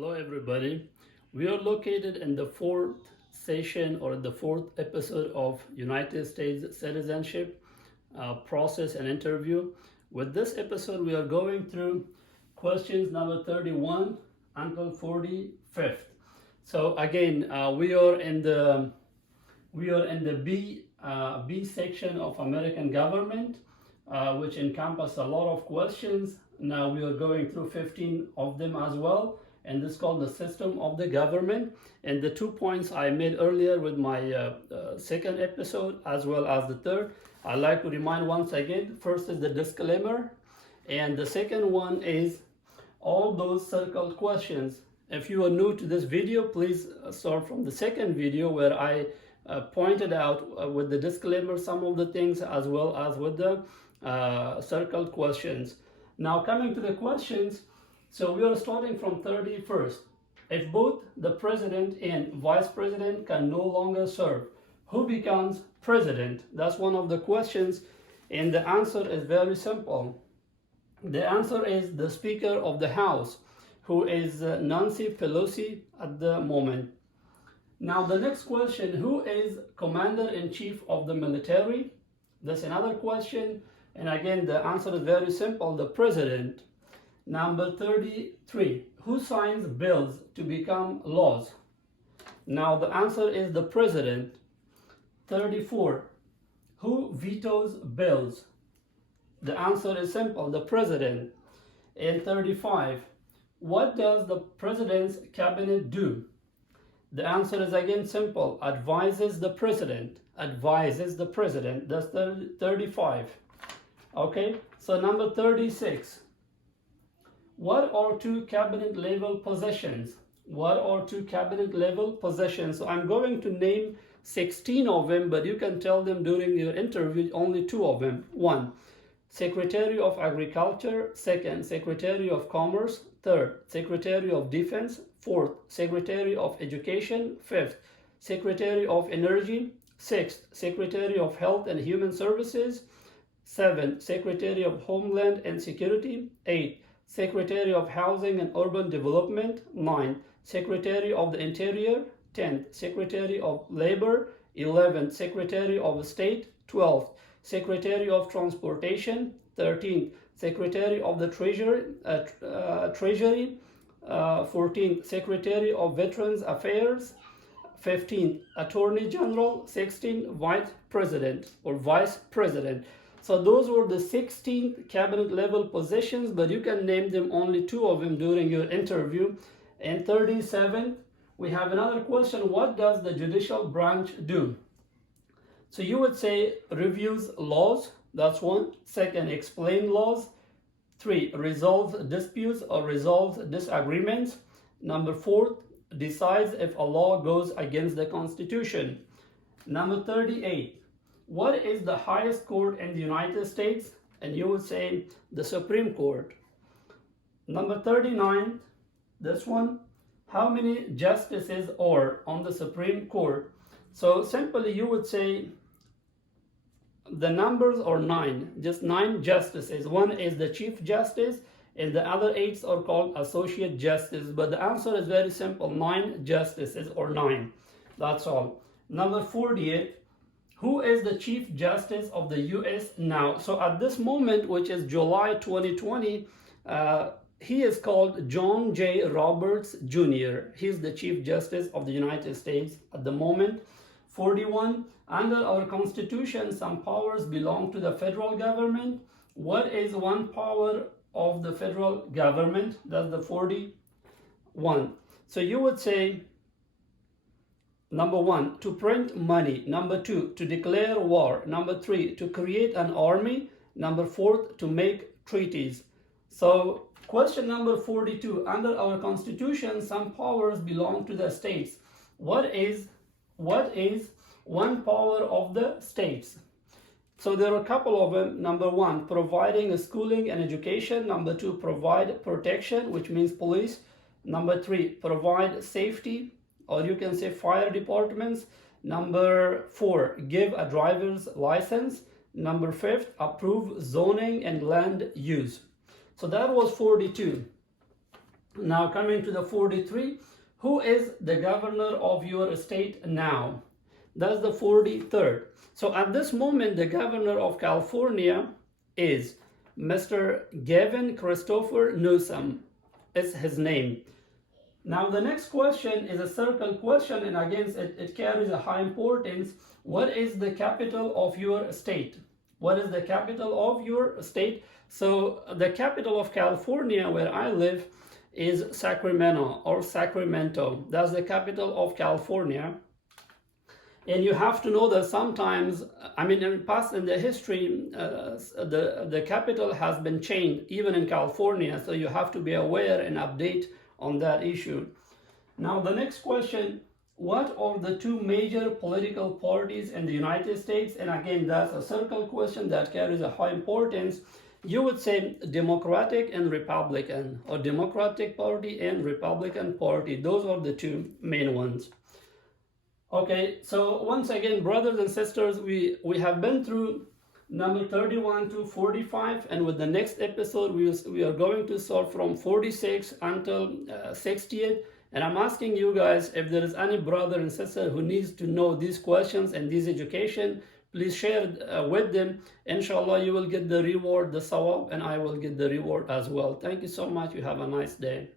Hello, everybody. We are located in the fourth session or the fourth episode of United States Citizenship process and interview. With this episode, we are going through questions number 31 until 45th. So again, we are in the B section of American government, which encompass a lot of questions. Now we are going through 15 of them as well, and this is called the system of the government. And the 2 points I made earlier with my second episode as well as the third, I'd like to remind once again. First is the disclaimer, and the second one is all those circled questions. If you are new to this video, please start from the second video where I pointed out with the disclaimer some of the things as well as with the circled questions. Now coming to the questions, so we are starting from 31st. If both the president and vice president can no longer serve, who becomes president? That's one of the questions, and the answer is very simple. The answer is the Speaker of the House, who is Nancy Pelosi at the moment. Now the next question, who is Commander-in-Chief of the military? That's another question. And again, the answer is very simple, the president. Number 33, who signs bills to become laws? Now the answer is the president. 34, who vetoes bills? The answer is simple, the president. And 35, what does the president's cabinet do? The answer is again simple, advises the president. Advises the president. That's 35. Okay, so number 36. What are two cabinet level positions? What are two cabinet level positions? So I'm going to name 16 of them, but you can tell them during your interview only 2 of them. 1, Secretary of Agriculture. 2nd, Secretary of Commerce. 3rd, Secretary of Defense. 4th, Secretary of Education. 5th, Secretary of Energy. 6th, Secretary of Health and Human Services. 7, Secretary of Homeland and Security. 8, Secretary of Housing and Urban Development. 9, Secretary of the Interior. 10, Secretary of Labor. 11, Secretary of State. 12, Secretary of Transportation. 13, Secretary of the Treasury. 14, Secretary of Veterans Affairs. 15, Attorney General. 16, Vice President or Vice President. So those were the 16 cabinet level positions, but you can name them only 2 of them during your interview. And 37, we have another question. What does the judicial branch do? So you would say reviews laws. That's 1. 2nd, explain laws. 3, resolves disputes or resolves disagreements. Number 4, decides if a law goes against the Constitution. Number 38, what is the highest court in the United States? And you would say the Supreme Court. Number 39, this one, how many justices are on the Supreme Court? So simply you would say the numbers are 9, just 9 justices. 1 is the Chief Justice, and the other 8 are called Associate Justice. But the answer is very simple, 9 justices or 9. That's all. Number 48, who is the Chief Justice of the U.S. now? So at this moment, which is July 2020, he is called John J. Roberts Jr. He's the Chief Justice of the United States at the moment. 41, under our Constitution, some powers belong to the federal government. What is one power of the federal government? That's the 41. So you would say, number 1, to print money. Number 2, to declare war. Number 3, to create an army. Number 4, to make treaties. So question number 42, under our Constitution, some powers belong to the states. What is one power of the states? So there are a couple of them. Number 1, providing schooling and education. Number 2, provide protection, which means police. Number 3, provide safety, or you can say fire departments. Number 4, give a driver's license. Number 5, approve zoning and land use. So that was 42. Now coming to the 43, who is the governor of your state now? That's the 43rd. So at this moment, the governor of California is Mr. Gavin Christopher Newsom, is his name. Now the next question is a circle question, and again it carries a high importance. What is the capital of your state? What is the capital of your state? So the capital of California, where I live, is Sacramento or Sacramento. That's the capital of California. And you have to know that sometimes, I mean, in the history, the capital has been changed, even in California. So you have to be aware and update on that issue. Now, the next question, what are the two major political parties in the United States? And again, that's a circle question that carries a high importance. You would say Democratic and Republican, or Democratic Party and Republican Party. Those are the two main ones. Okay, so once again, brothers and sisters, we have been through number 31 to 45, and with the next episode, we are going to start from 46 until 68. And I'm asking you guys, if there is any brother and sister who needs to know these questions and this education, please share with them. Inshallah, you will get the reward, the sawab, and I will get the reward as well. Thank you so much. You have a nice day.